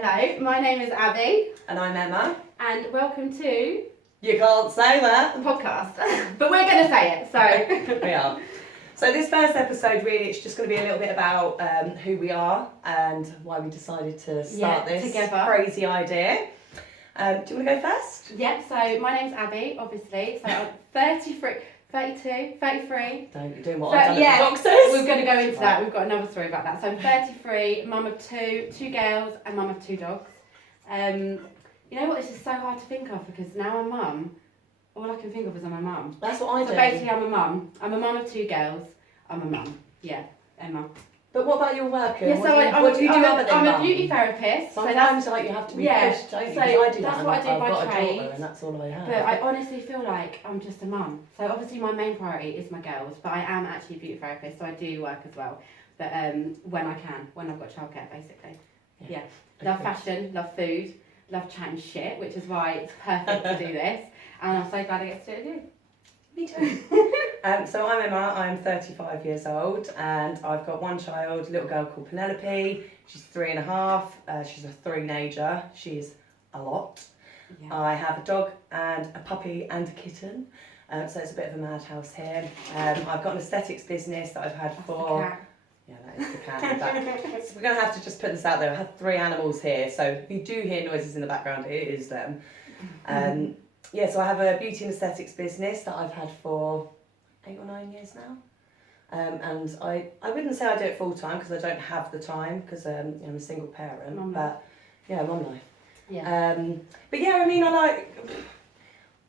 Hello, my name is Abby. And I'm Emma. And welcome to... You can't say that. The podcast. But we're going to say it, so... We are. So this first episode, really, it's just going to be a little bit about who we are and why we decided to start this together. Crazy idea. Do you want to go first? Yep, so my name's Abby, obviously. So I'm 32, 33. Don't be doing what I've done yeah, at the doctors. We're going to go into that. We've got another story about that. So I'm 33, mum of two girls and mum of two dogs. You know what, this is so hard to think of because now I'm mum. All I can think of is I'm a mum. That's what I do. So basically I'm a mum. I'm a mum of two girls. I'm a mum. Yeah, Emma. But what about your work? Yeah, What do you do other than I'm mum? a beauty therapist. Sometimes like you have to be pushed, don't you? So I do that's that. what I do I've by got trade. a daughter and that's all I have. But I honestly feel like I'm just a mum. So obviously my main priority is my girls, but I am actually a beauty therapist, so I do work as well. But when I can, when I've got childcare, basically. Yeah. Love fashion, love food, love chatting shit, which is why it's perfect to do this. And I'm so glad I get to do it with you. Me too. So I'm Emma, I'm 35 years old and I've got one child, a little girl called Penelope. She's 3.5, she's a three-nager, she's a lot. Yeah. I have a dog and a puppy and a kitten, so it's a bit of a madhouse here. I've got an aesthetics business that I've had for... Yeah, that is the cat. So we're going to have to just put this out there. I have 3 animals here, so if you do hear noises in the background, it is them. Yeah, so I have a beauty and aesthetics business that I've had for 8 or 9 years now. And I wouldn't say I do it full time because I don't have the time because I'm a single parent. Mum but life. Yeah, mum life. Yeah. But yeah, I mean,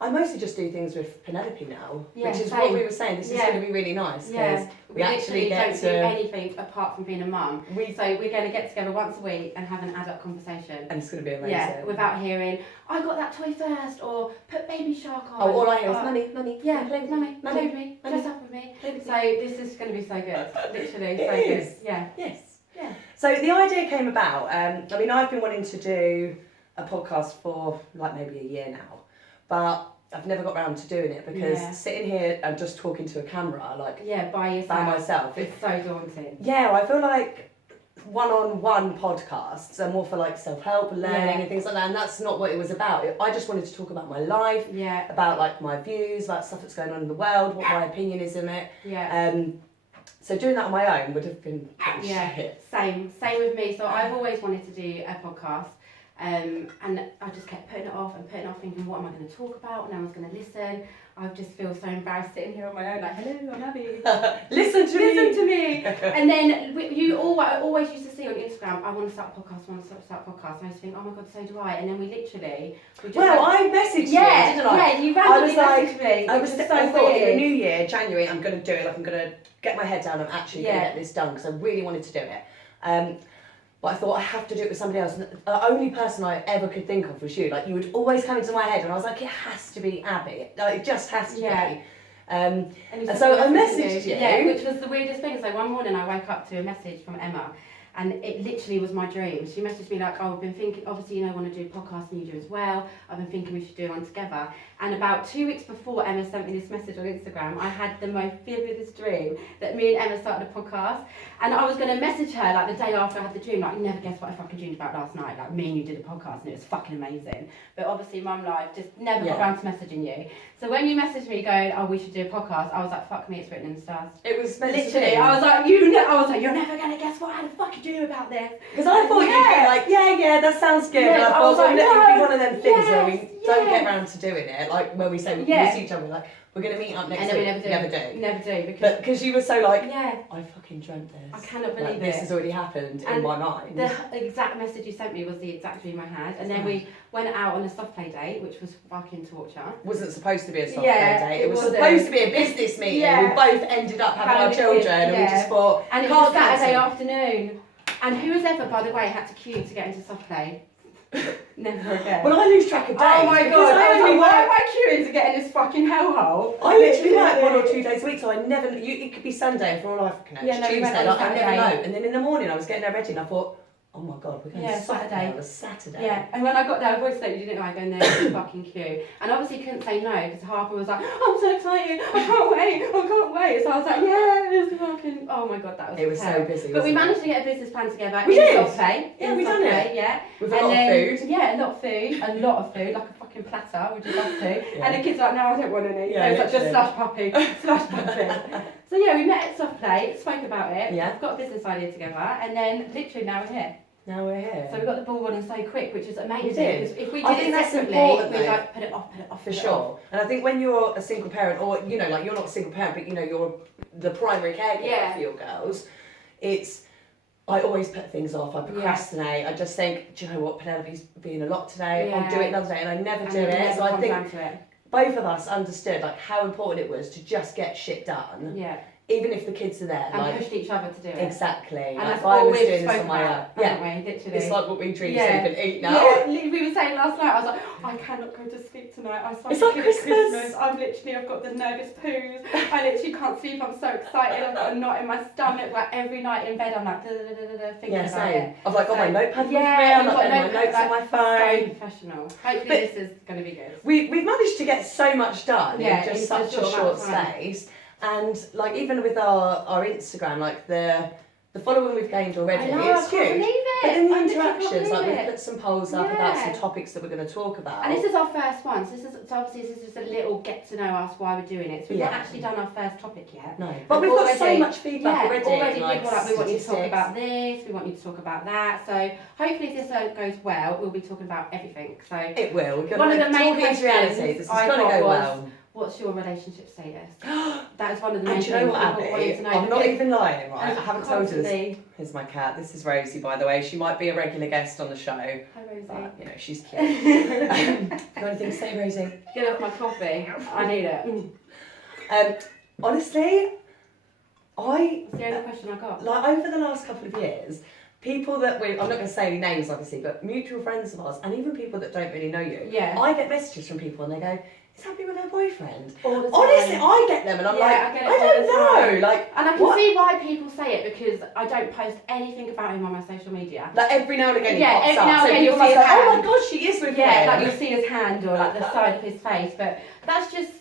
I mostly just do things with Penelope now, which is what we were saying. This is going to be really nice because we actually don't do anything apart from being a mum. So we're going to get together once a week and have an adult conversation. And it's going to be amazing. Yeah, without hearing, I got that toy first, or put Baby Shark on. Oh, all I hear is mummy. Yeah, play with mummy, me, play with me, dress up with me. So this is going to be so good. Literally, so good. Yeah. Yes. Yeah. So the idea came about. I mean, I've been wanting to do a podcast for like maybe a year now, but I've never got around to doing it because sitting here and just talking to a camera, like by myself, it's so daunting. Yeah, I feel like one-on-one podcasts are more for like self-help, learning and things like that, and that's not what it was about. I just wanted to talk about my life, about like my views, about stuff that's going on in the world, what my opinion is in it. So doing that on my own would have been pretty shit. Same with me. So I've always wanted to do a podcast. And I just kept putting it off, thinking, what am I going to talk about? And no one's going to listen. I just feel so embarrassed sitting here on my own, like, hello, I'm Abby. Listen to me. And then I always used to see on Instagram, I want to start a podcast. And I used to think, oh my God, so do I. And then we just... I messaged you, didn't I? Yeah, you randomly messaged me. I thought in the new year, January, I'm going to do it. Like, I'm going to get my head down. I'm actually going to get this done because I really wanted to do it. But I thought I have to do it with somebody else. And the only person I ever could think of was you. Like, you would always come into my head, and I was like, it has to be Abby. Like, it just has to be. And so I messaged you. Yeah, which was the weirdest thing. So one morning I woke up to a message from Emma, and it literally was my dream. She messaged me like, I've been thinking, obviously, I want to do a podcast and you do as well. I've been thinking we should do one together. And about 2 weeks before Emma sent me this message on Instagram, I had the most vividest dream that me and Emma started a podcast. And I was going to message her like the day after I had the dream, like, you never guess what I fucking dreamed about last night. Like, me and you did a podcast and it was fucking amazing. But obviously, mum life just never got around to messaging you. So when you messaged me going, oh, we should do a podcast, I was like, fuck me, it's written in the stars. It was meant literally, to be. I was like, you're never going to guess what I had a fucking dream about this. Because I thought you'd be like, yeah, that sounds good. Yeah, and I thought, like, it'd be one of them things where we don't yes. get around to doing it. Like, when we say we see each other, we're like, we're going to meet up next week. And then we never do. Because you were so like, I fucking dreamt this. I cannot believe it. This has already happened in my mind. The exact message you sent me was the exact dream I had. And then we went out on a soft play date, which was fucking torture. Wasn't supposed to be a soft play date. It was wasn't. Supposed to be a business meeting. We both ended up having our children and we just thought, and it was Saturday afternoon. And who has ever, by the way, had to queue to get into soft play? Never again. Well, I lose track of days. Oh my God, I was like, why am I queuing to get in this fucking hellhole? I literally work 1 or 2 days a week, so I never, it could be Sunday and for all I fucking know, it's Tuesday, like, I never know. And then in the morning I was getting there ready and I thought, oh my God, we're going Yeah, to soft play Saturday. on a Saturday. Yeah, and when I got there, I voice note, you didn't know, I go in there in the fucking queue. And obviously couldn't say no, because Harper was like, I'm so excited, I can't wait. So I was like, yeah, it's fucking, oh my God, that was It was so busy, But we wasn't managed to get a business plan together. We in did. soft play. Yeah, in we soft done play, it. Yeah. With a lot of food. Yeah, a lot of food, like a fucking platter, would you love to? Yeah. And the kids were like, no, I don't want any. Yeah, It was like, just literally. slush puppy. So yeah, we met at soft play, spoke about it, Yeah. got a business idea together, and then literally now we're here. Now we're here. So we got the ball rolling so quick, which is amazing. We did. Because if we I did think it that's separately, important, we'd though. like put it off. For sure. And I think when you're a single parent, or, you know, like you're not a single parent, but, you know, you're the primary caregiver for your girls, I always put things off. I procrastinate. I just think, do you know what, Penelope's being a lot today. I'll do it another day, and I never do it. So I think both of us understood like how important it was to just get shit done. Yeah. Even if the kids are there. And pushed each other to do it. Exactly. And like that's if I all was we've doing this spoke on my own. about, haven't we? Literally. It's like what we dream, Yeah. sleep and eat now. Yeah, we were saying last night, I was like, I cannot go to sleep tonight. It's like Christmas. I've got the nervous poos. I literally can't sleep. I'm so excited. I've got a knot in my stomach. Like every night in bed, I'm like, thinking about same. it. I've like got my notepad with me. Yeah, I'm like getting my notes on my phone. So professional. Hopefully this is going to be good. We've managed to get so much done in just in such a short space. And like even with our Instagram, like the following we've gained already, it's huge. But in the interactions, like we've put some polls up about some topics that we're going to talk about. And this is our first one, so obviously this is just a little get to know us why we're doing it. So we've not actually done our first topic yet. No, but we've got so much feedback already. Like, we want you to talk about this, we want you to talk about that. So hopefully if this goes well, we'll be talking about everything. So it will. One of the main questions reality. This is going to go well. What's your relationship status? That is one of the main and things. Do you know what, Abby? I'm not even lying, right? I haven't told you this. Constantly. Here's my cat. This is Rosie, by the way. She might be a regular guest on the show. Hi, Rosie. But, you know, she's cute. Got anything to say, Rosie? Get off my coffee. I need it. Honestly, That's the only question I got. like over the last couple of years, people that I'm not going to say any names obviously, but mutual friends of ours, and even people that don't really know you, I get messages from people and they go, is Abby with her boyfriend? All the time. Honestly, I get them and I'm like, I don't know. Like, and I can see why people say it because I don't post anything about him on my social media. Like every now and again he pops every up. now and So again people you'll see must his go, oh my hand. god, she is with him. Like you'll see his hand or like the side of his face, but that's just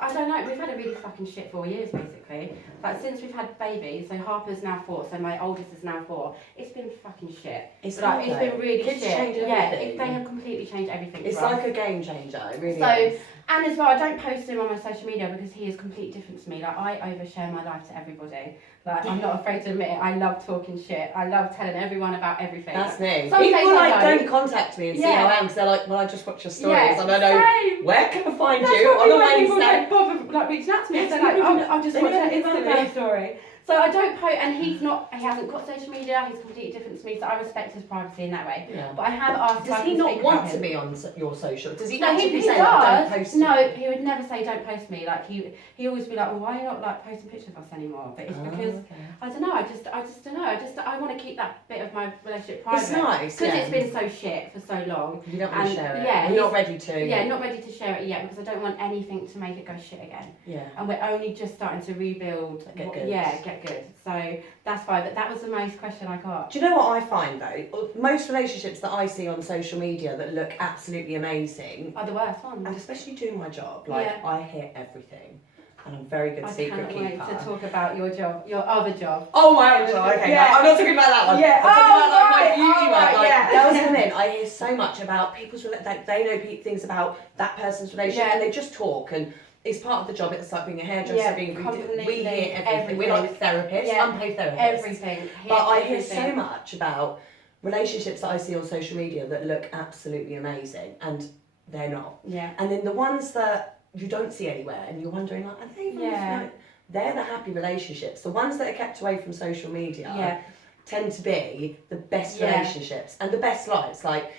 I don't know, we've had a really fucking shit 4 years basically. Like since we've had babies, so Harper's now 4, so my oldest is now 4, it's been fucking shit. It's been really Kids shit. change everything. They have completely changed everything. It's for us. like a game changer, it really So, is. and as well, I don't post him on my social media because he is completely different to me. Like, I overshare my life to everybody. Like, I'm not afraid to admit it. I love talking shit. I love telling everyone about everything. That's me. Some days People I like don't contact me and see how I am because they're like, well, I just watch your stories and I know where can I find you on a Wednesday. People don't bother like reaching out to me. They're like, I'll just watch that Instagram story. So I don't post, and he hasn't got social media, he's completely different to me, so I respect his privacy in that way. Yeah. But I have asked Does he not want to be on your social? Does he actually say, like, don't post No, me? he would never say don't post me. Like he always be like, well, why are you not like posting pictures of us anymore? But it's because I don't know. I just don't know. I want to keep that bit of my relationship private. It's nice because it's been so shit for so long. You don't want to share it. Yeah, you're not ready to. Yeah, not ready to share it yet because I don't want anything to make it go shit again. Yeah. And we're only just starting to rebuild. Get good. Yeah, get good. So that's why. But that was the most question I got. Do you know what I find though? Most relationships that I see on social media that look absolutely amazing are the worst ones. And especially doing my job, like I hear everything. And I'm a very good secret keeper. I can't wait to talk about your job, your other job. Oh, my other job, okay. Yeah. No, I'm not talking about that one. Yeah. I'm talking about like, my beauty work. Right, like, girls come in, I hear so much about people's, like, they know things about that person's relationship and they just talk and it's part of the job. It's like being a hairdresser, we hear everything. We're like therapists, unpaid therapists. Everything. But I hear so much about relationships that I see on social media that look absolutely amazing and they're not. Yeah. And then the ones that you don't see anywhere and you're wondering like, are they even they're the happy relationships. The ones that are kept away from social media tend to be the best relationships and the best lives. Like,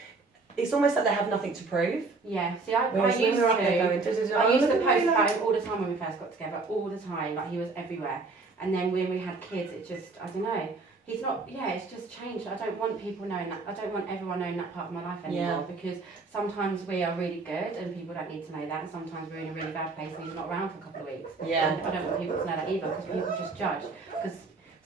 it's almost like they have nothing to prove. Yeah, see, I used to post about him all the time when we first got together, all the time, like he was everywhere. And then when we had kids, it just, I don't know, he's not, it's just changed. I don't want people knowing that, I don't want everyone knowing that part of my life anymore because sometimes we are really good and people don't need to know that and sometimes we're in a really bad place and he's not around for a couple of weeks. Yeah. And I don't want people to know that either because people just judge.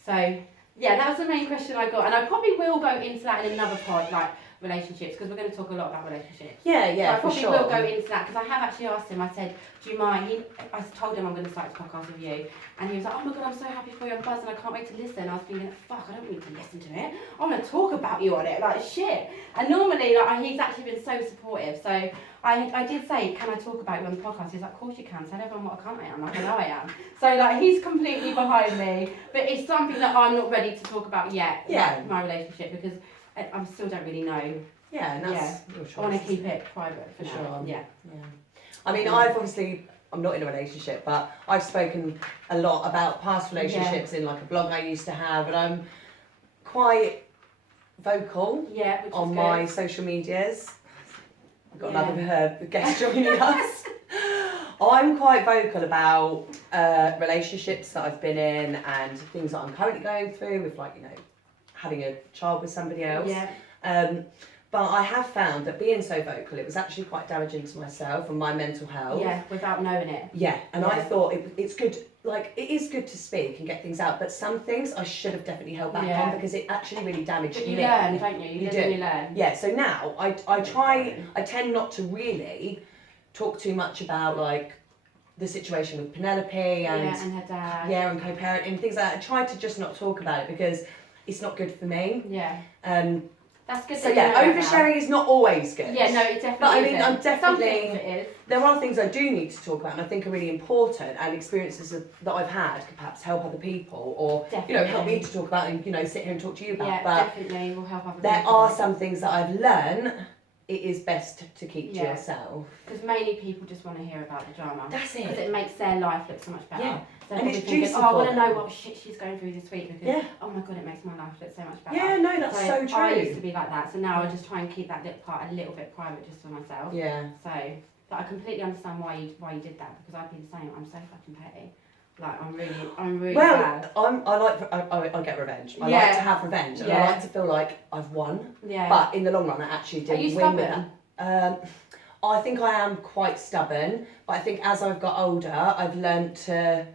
So, Yeah, that was the main question I got, and I probably will go into that in another pod, like relationships, because we're going to talk a lot about relationships. Yeah, So I for probably sure. will go into that, because I have actually asked him. I said, do you mind? I told him I'm going to start this podcast with you, and he was like, oh my god, I'm so happy for you, I'm buzzing, I can't wait to listen. I was thinking, fuck, I don't need to listen to it. I want to talk about you on it, like shit. And normally, like he's actually been so supportive. So I did say, can I talk about you on the podcast? He's like, of course you can. Tell everyone what a cunt I am. Like I know I am. So like he's completely behind me, but it's something that I'm not ready to talk about yet. Yeah. Like, my relationship, because I still don't really know. Yeah, and that's your choice. I want to keep it private for now. Sure. Yeah. I mean, I'm not in a relationship, but I've spoken a lot about past relationships in like a blog I used to have, and I'm quite vocal on my social medias. I've got another guest joining us. I'm quite vocal about relationships that I've been in and things that I'm currently going through with, like, you know, having a child with somebody else. But I have found that being so vocal, it was actually quite damaging to myself and my mental health. Yeah, without knowing it. Yeah, and I thought it's good, like, it is good to speak and get things out, but some things I should have definitely held back on because it actually really damaged me. But you learn, don't you? You learn. Yeah, so now I tend not to really talk too much about, like, the situation with Penelope and her dad. Yeah, and co-parent and things like that. I try to just not talk about it because it's not good for me. Yeah. That's good. So yeah, oversharing is not always good. Yeah, no, it definitely But I mean, isn't. I'm definitely. Some things it is. There are things I do need to talk about, and I think are really important, and experiences that I've had could perhaps help other people, or you know, help me to talk about, and you know, sit here and talk to you about. Yeah, but definitely will help other people. There are some things that I've learned. It is best to keep to yourself. Because mainly people just want to hear about the drama. That's it. Because it makes their life look so much better. Yeah. So and it's thinking, juicy. I want to know what shit she's going through this week because oh my god, it makes my life look so much better. Yeah, no, that's so true. I used to be like that, so now I just try and keep that little part a little bit private just for myself. Yeah. So, but I completely understand why you did that, because I'd be the same. I'm so fucking petty. Like I'm really bad. I get revenge. I like to have revenge, and I like to feel like I've won. Yeah. But in the long run, I actually didn't win stubborn? with that. I think I am quite stubborn, but I think as I've got older, I've learned to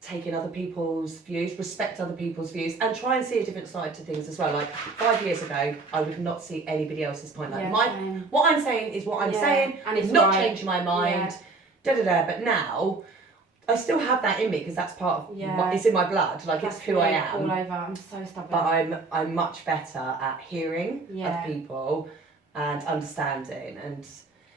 take in other people's views, respect other people's views, and try and see a different side to things as well. Like 5 years ago, I would not see anybody else's point. Like what I'm saying is what I'm saying, and it's not changing my mind. But now, I still have that in me because that's part of it's in my blood. Like it's who I am. All over. I'm so stubborn. But I'm much better at hearing other people and understanding, and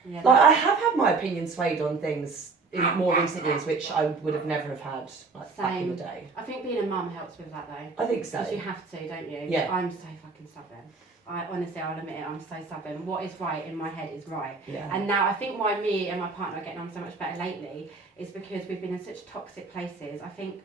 like I have had my opinion swayed on things in more recent years, which I would have never have had back in the day. I think being a mum helps with that though. I think so. Because you have to, don't you? Yeah. I'm so fucking stubborn. I honestly, I'll admit it, I'm so stubborn. What is right in my head is right. Yeah. And now I think why me and my partner are getting on so much better lately is because we've been in such toxic places. I think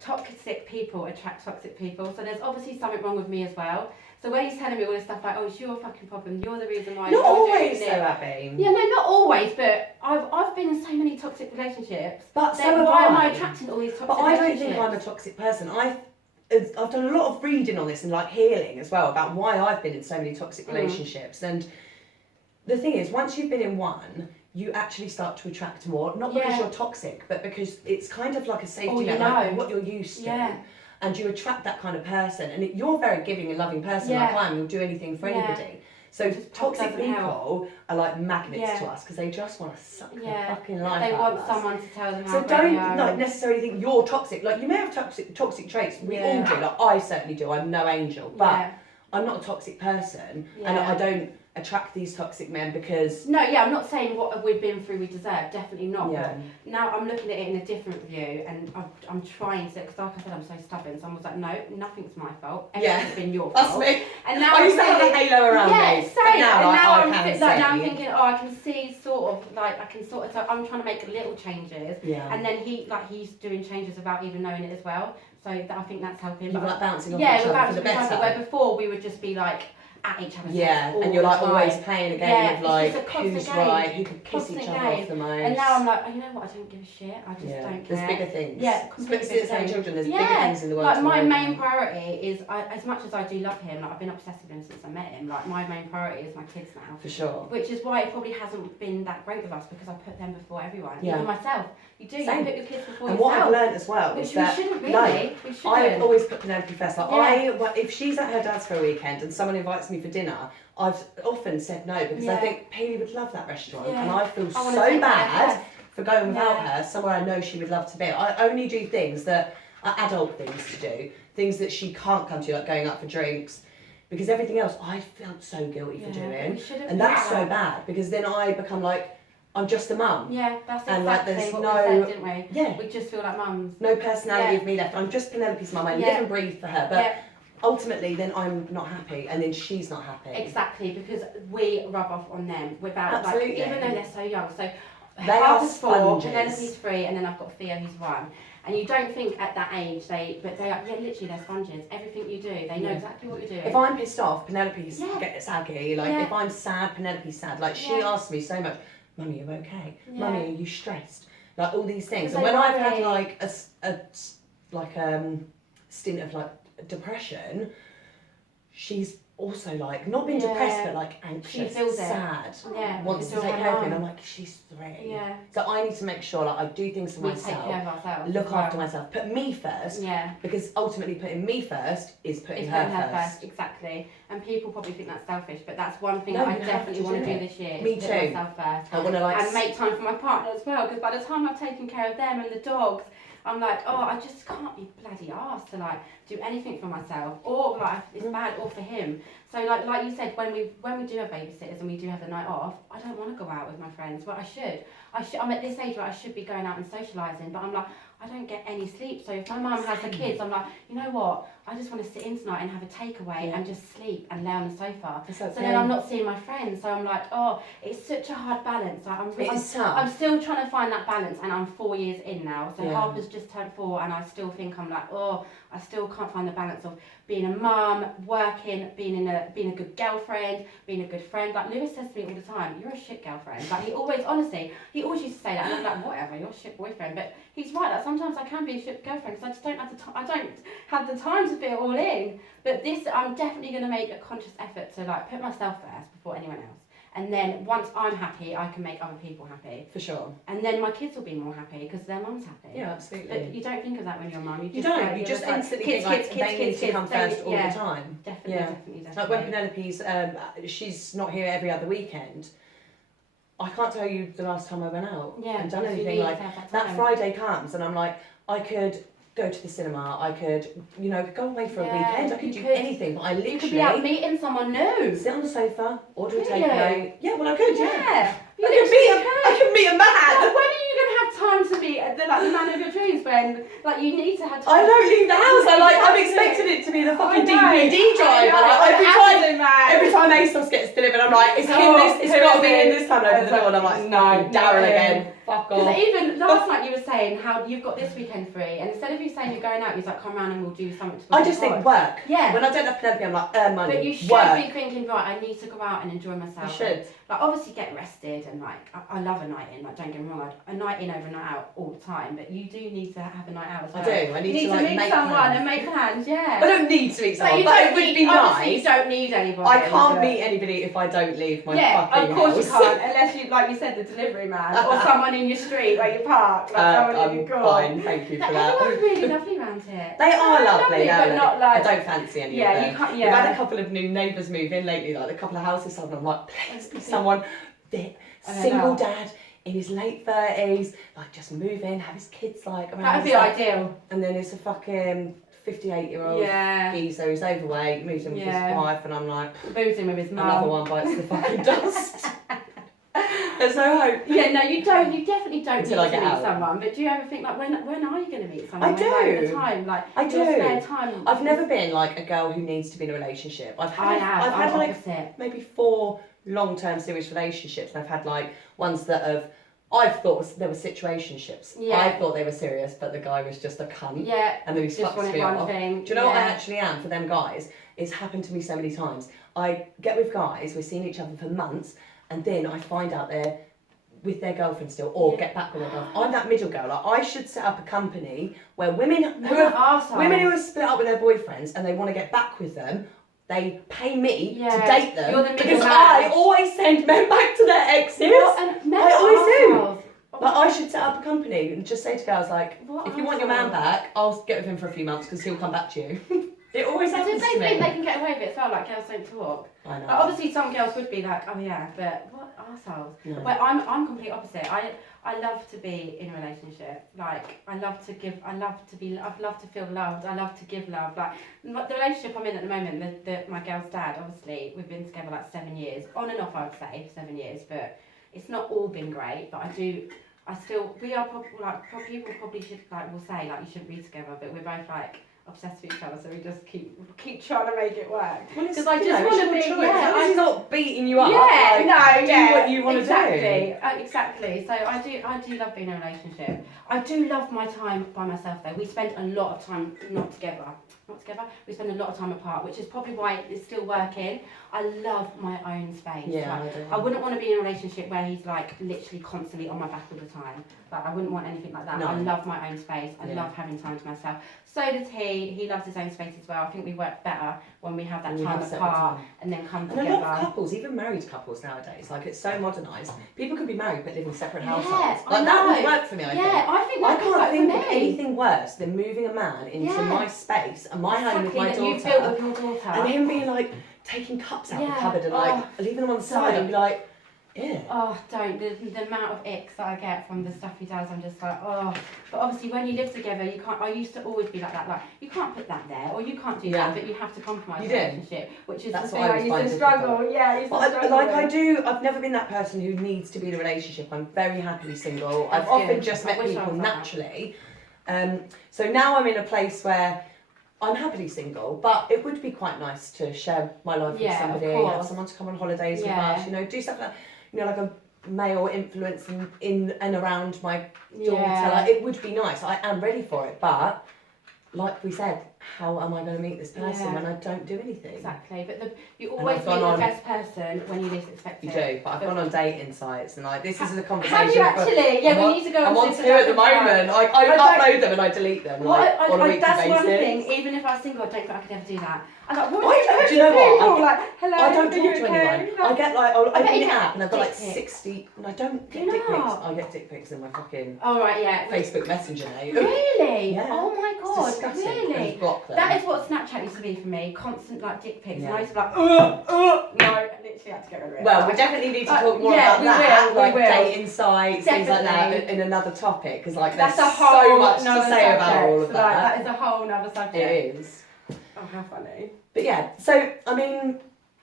toxic people attract toxic people. So there's obviously something wrong with me as well. So when he's telling me all this stuff like, oh, it's your fucking problem, you're the reason why. Not always so, Abby. Yeah, no, not always, but I've been in so many toxic relationships. But so why am I attracting all these toxic relationships? But I don't think I'm a toxic person. I've done a lot of reading on this and like healing as well about why I've been in so many toxic relationships. And the thing is, once you've been in one, you actually start to attract more, not because you're toxic, but because it's kind of like a safety net, like what you're used to. Yeah. And you attract that kind of person. And you're a very giving and loving person like I am. You'll do anything for anybody. So toxic people are like magnets to us because they just want to suck the fucking life out of us. They want someone to tell them how So don't like necessarily think you're toxic. Like you may have toxic traits. We all do. Like I certainly do. I'm no angel, but I'm not a toxic person, and I don't attract these toxic men because... No, I'm not saying what we've been through we deserve, definitely not. Yeah. But now I'm looking at it in a different view, and I'm trying to, because like I said, I'm so stubborn, so I was like, no, nothing's my fault, everything's been your fault. That's me. And now I used to have a halo around me. Yeah, same. Now Now I'm thinking, oh, I can see so I'm trying to make little changes, and then he's doing changes without even knowing it as well, so I think that's helping. You're like bouncing off each other for the better. Where before we would just be like, at each other's and you're like always playing a game of like who's right, who can kiss each other off the most. And now I'm like, oh, you know what, I don't give a shit, I just don't care. There's bigger things. Yeah, especially as having children, there's bigger things in the world. Like my main priority is, as much as I do love him, like I've been obsessed with him since I met him, like my main priority is my kids now. For sure. Which is why it probably hasn't been that great with us, because I put them before everyone, even myself. You do. Same. You put your kids before And yourself. what I've learned as well Which is we that shouldn't really. no, We shouldn't. I've always put Penelope first. Like Yeah. if she's at her dad's for a weekend and someone invites me for dinner, I've often said no because I think Haley would love that restaurant, and I feel I wanna so take bad for going without Yeah. her somewhere I know she would love to be. I only do things that are adult things to do, things that she can't come to, like going out for drinks. Because everything else, I felt so guilty for doing, and that's so bad. Because then I become like, I'm just a mum. Yeah, that's exactly and like there's what no, we said, didn't we? Yeah. We just feel like mums. No personality of me left. I'm just Penelope's mum. I live and breathe for her, but ultimately, then I'm not happy, and then she's not happy. Exactly, because we rub off on them without, Absolutely. like, even though they're so young. So They are Harper's 4, sponges. Penelope's 3, and then I've got Theo who's 1. And you don't think at that age but they are literally they're sponges. Everything you do, they know exactly what you're doing. If I'm pissed off, Penelope gets aggy. Like if I'm sad, Penelope's sad. Like she asks me so much, Mummy, are you okay? Mummy, are you stressed? Like all these things. And when I've had like a stint of like depression, she's also like not been depressed but like anxious, she feels sad, yeah, wants to take care of me, and I'm like, she's 3. Yeah. So I need to make sure like I do things for myself, take care of ourselves, look after myself, put me first. Yeah. Because ultimately putting me first is putting her first. Exactly. And people probably think that's selfish, but that's one thing No, that I you definitely want to do do it. this year. Me is too. put myself first. I want to like and make time for my partner as well, because by the time I've taken care of them and the dogs, I'm like, oh, I just can't be bloody arsed to like do anything for myself, or like it's bad, or for him. So like you said, when we do have babysitters and we do have the night off, I don't want to go out with my friends, but I should. I'm at this age where I should be going out and socialising, but I'm like, I don't get any sleep. So if my mum has the kids, I'm like, you know what? I just want to sit in tonight and have a takeaway and just sleep and lay on the sofa. So then I'm not seeing my friends. So I'm like, oh, it's such a hard balance. Like, I'm still trying to find that balance, and I'm 4 years in now. So Harper's just turned 4, and I still think I'm like, oh, I still can't find the balance of being a mum, working, being a good girlfriend, being a good friend. Like Lewis says to me all the time, you're a shit girlfriend. Like he always used to say that, and I'm like, whatever, you're a shit boyfriend. But he's right. Like sometimes I can be a shit girlfriend because I just don't have the time. I don't have the time to fit it all in. But this, I'm definitely going to make a conscious effort to like put myself first before anyone else. And then once I'm happy, I can make other people happy. For sure. And then my kids will be more happy because their mum's happy. Yeah, absolutely. But you don't think of that when you're a mum. You don't. You just instantly think like they need to come first all the time. Definitely. Like when Penelope's, she's not here every other weekend. I can't tell you the last time I went out and done anything. Like that Friday comes and I'm like, I could go to the cinema, I could, go away for a weekend, I could do anything, but I literally... You could be out meeting someone new. Sit on the sofa, order a takeaway. Yeah, well I could, I could meet a man. When are you going to have time to be the man of your dreams when, like, you need to have time? I don't leave the house, I'm expecting it to be the fucking DVD drive. Every time ASOS gets delivered, I'm like, it's got to be in this time over the door, and I'm like, no, Darren again. Fuck off. Because even last night you were saying how you've got this weekend free, and instead of you saying you're going out, you're like, come round and we'll do something to I just think work. Yeah. When I don't have Penelope, I'm like, earn money. But you should be thinking, right, I need to go out and enjoy myself. You should. Like, obviously get rested, and like, I love a night in, like, don't get me wrong, a night in over a night out all the time, but you do need to have a night out as well. I do. I need to like, meet make someone plans. and make plans, yeah. I don't need to meet someone, but it would be nice. You don't need anybody. I can't meet anybody if I don't leave my fucking house. Yeah, of course you can't, unless you, like you said, the delivery man, or someone in your street where you park. Like I'm fine, thank you for that. Everyone's really lovely around here. They are lovely, but not like... I don't fancy any of them. You can't, We've had a couple of new neighbours move in lately, like a couple of houses sold, and I'm like, please be someone single dad in his late 30s, like just move in, have his kids like around. That would be ideal. And then it's a fucking 58-year-old geezer who's overweight, moves in with his wife, and I'm like, moves in with his mum. Another one bites the fucking dust. There's no hope. Yeah, no, you don't. You definitely don't Until need to meet someone. But do you ever think like, when are you going to meet someone? I do. Like, the time, like I do. Your spare time. I've never been like a girl who needs to be in a relationship. I've had like maybe 4 long-term serious relationships, and I've had like ones that have. I've thought there were situationships. Yeah. I thought they were serious, but the guy was just a cunt. Yeah. And then he fucks me off. Thing. Do you know what I actually am for them guys? It's happened to me so many times. I get with guys, we're seeing each other for months, and then I find out they're with their girlfriend still, or get back with their girlfriend. I'm that middle girl. Like, I should set up a company where women who have split up with their boyfriends and they want to get back with them, they pay me to date them, because I always send men back to their exes. I always do. Like, I should set up a company and just say to girls, like, What if you want your man arsehole? back, I'll get with him for a few months because he'll come back to you. It always I happens just to don't think me. they can get away with it as well, like girls don't talk. I know. Like, obviously some girls would be like, oh yeah, but what arseholes? No. Well, I'm complete opposite. I love to be in a relationship. Like, I love to give, I love to feel loved, I love to give love. Like, the relationship I'm in at the moment, my girl's dad, obviously, we've been together like 7 years. On and off, I would say, 7 years, but it's not all been great, but we are probably, like, people probably should, like, will say, like, you shouldn't be together, but we're both, like, obsessed with each other, so we just keep trying to make it work. Because I just want to be, he's not beating you up. Yeah, like, do what you want to do. Exactly. So I do love being in a relationship. I do love my time by myself though. We spend a lot of time not together. We spend a lot of time apart, which is probably why it's still working. I love my own space. Yeah, like, I do. I wouldn't want to be in a relationship where he's like literally constantly on my back all the time. Like, I wouldn't want anything like that. No. I love my own space. I love having time to myself. So does he. He loves his own space as well. I think we work better when we have that time apart and then come together. And a lot of couples, even married couples nowadays, like, it's so modernised. People can be married but live in separate households. Like, that would work for me, I think. I think that I can't think for of me. anything worse than moving a man into my space and my home with my Exactly, that daughter, you built with your daughter. and him being like taking cups out of the cupboard and like leaving them on the side don't. and be like, yeah. Oh, don't. The amount of icks that I get from the stuff he does, I'm just like, oh. But obviously when you live together, you can't, I used to always be like that, like, you can't put that there, or you can't do that, but you have to compromise You the do. relationship, which is That's the what thing I I would used to find struggle. Yeah, I used to struggle Like, I with. do, I've never been that person who needs to be in a relationship. I'm very happily single. That's I've often good. just I met wish I people was like that. naturally. So now I'm in a place where I'm happily single, but it would be quite nice to share my life with Yeah, of somebody, course. have someone to come on holidays with Yeah. us, you know, do stuff like, you know, like a male influence in and around my daughter. Yeah. Like, it would be nice. I am ready for it, but like we said, how am I going to meet this person when I don't do anything? Exactly, but you always meet the best person when you least expect it. You do, but I've gone on dating sites and like this is a conversation. Have you actually? Yeah, we need to go on. I'm on 2 at the moment. I upload them and I delete them like, on a weekly that's basis. one thing. Even if I was single, I don't think I could ever do that. I'm like, what do you know what? people? Like, hello, I don't are you talk to okay? anyone. I get like, I'll I bet open you the get app and I've got like dick pics. 60, and I don't Do get you dick pics. not? I get dick pics in my fucking Oh right, yeah. Facebook Messenger now. Really? Yeah. Oh my god, It's disgusting. I really? just block them. That is what Snapchat used to be for me. Constant like dick pics. Yeah. And I used to be like, no, I literally had to get rid of it. Well, we definitely need to talk more yeah, about we that, will, like we will. dating sites, things like that, Definitely. in another topic, because like That's there's a whole so much to nother say about subject. all of Like, that. that is a whole nother subject. It is. Oh, how funny. But yeah, so I mean,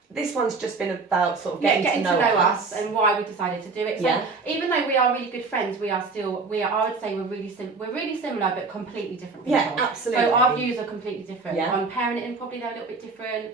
this one's just been about sort of getting to know us and why we decided to do it. So even though we are really good friends, we are, I would say we're really similar but completely different people. Yeah, absolutely. So our views are completely different. Yeah. On parenting, probably they're a little bit different.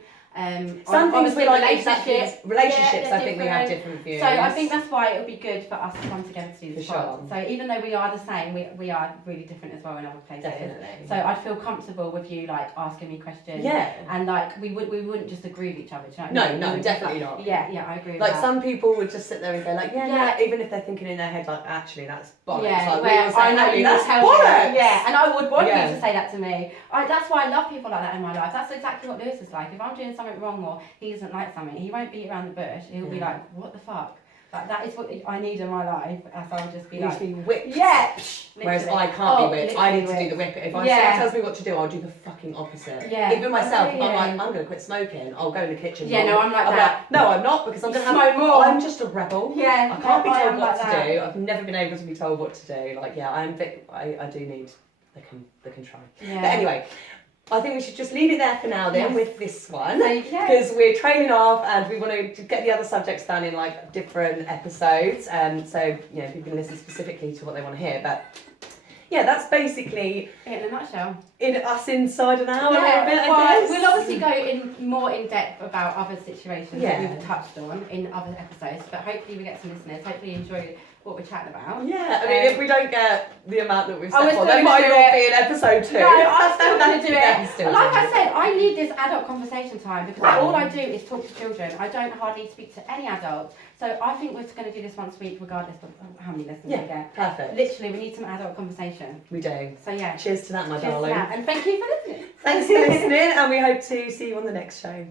Some things we like relationships. Relationships, I think we have different views. So I think that's why it would be good for us to come together to do this For pod. sure. So even though we are the same, we are really different as well in other places. Definitely. So I'd feel comfortable with you like asking me questions. Yeah. And like we wouldn't just agree with each other. Do you know what I mean? No, We would definitely just, not. Yeah, I agree with Like that. some people would just sit there and go like, yeah, even if they're thinking in their head like, actually that's bollocks. Yeah, like, where I know you that's would tell bollocks. me. Yeah, and I would want Yeah. you to say that to me. That's why I love people like that in my life. That's exactly what Lewis is like. If I'm doing something wrong or he doesn't like something, he won't beat around the bush. He'll be like, what the fuck? Like, that is what I need in my life. As I'll just be You like, need to be whipped. yeah. Whereas Literally. I can't be whipped. I need to literally do the whipping. If someone Yeah. tells me what to do, I'll do the fucking opposite. Yeah. Even myself, if I'm like, Yeah. I'm going to quit smoking, I'll go in the kitchen. Yeah, no, I'm like that. no, I'm not, because I'm going to Smoke more. I'm just a rebel. Yeah. I can't be I told am what like to that. do. I've never been able to be told what to do. Like, yeah, I do need the control. Yeah. But anyway, I think we should just leave it there for now then Yes. with this one. Okay. Because we're training off and we want to get the other subjects done in like different episodes. So, you know, people can listen specifically to what they want to hear. But yeah, that's basically In a nutshell. us inside an hour a Yeah, little bit, I well, guess. we'll obviously go in more in depth about other situations Yeah. that we've touched on in other episodes, but hopefully we get some listeners. Hopefully you enjoy what we're chatting about. Yeah, I mean, if we don't get the amount that we've Oh, set we're on, still there gonna might do not it. be an episode 2. No, I'm still going to do Yeah, it. still Like do I it. said, I need this adult conversation time because all I do is talk to children. I don't hardly speak to any adults. So I think we're just going to do this once a week regardless of how many listeners we Yeah, get. perfect. Literally, we need some adult conversation. We do. So yeah. Cheers to that, my Cheers to darling. that. And thank you for listening. Thanks for listening, and we hope to see you on the next show.